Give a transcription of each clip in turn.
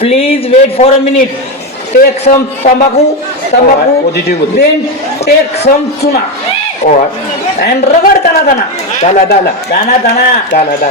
Please wait for a minute take some तंबाकू तंबाकू then take some चुना alright and रगड़ दाना दाना दाना दाना दाना दाना दाना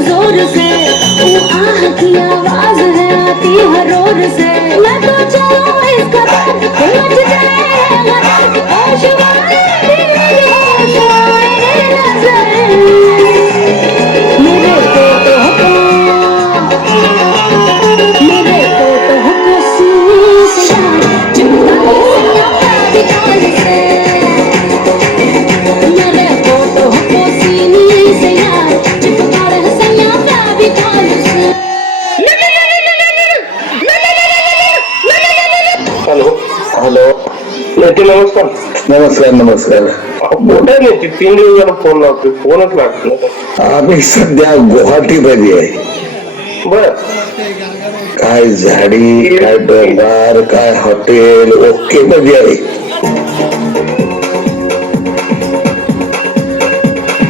ज़ोर से। वो आह, की आवाज़ है, आती हर रोर से। मैं तो चलो इसका दर्द हॅलो नेते नमस्कार नमस्कार नमस्कार मोठ्या नेते तीन दिवस झाला फ़ोन लावतोय फोनच लागत नाही आम्ही सध्या गुवाहाटीमध्ये आहे बर काय झाडी काय डोंगर काय हॉटेल ओके मध्ये आहे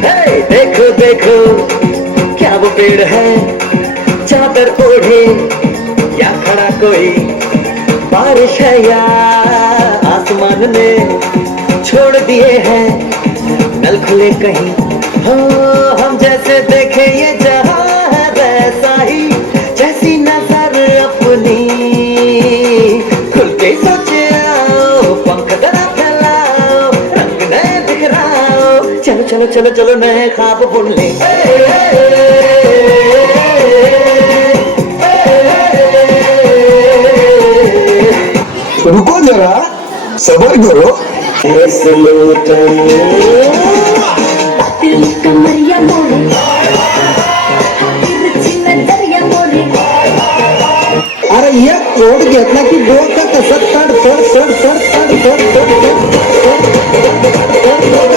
है देखो देखो क्या वो पेड़ है चादर ओढ़े या खड़ा कोई बारिश है या आसमान ने छोड़ दिए हैं नल खुले कहीं। हो, हम जैसे देखे ये जहाँ है वैसा ही, जैसी नज़र अपनी। खुल के सोचे आओ, पंख जरा फैलाओ, रंग नए दिखराओ चलो चलो चलो चलो, नए ख्वाब बुन ले। रुको जरा सबर करो अरे एक कोड घेतला की डोकं कसं काढ sir sir sir sir sir sir sir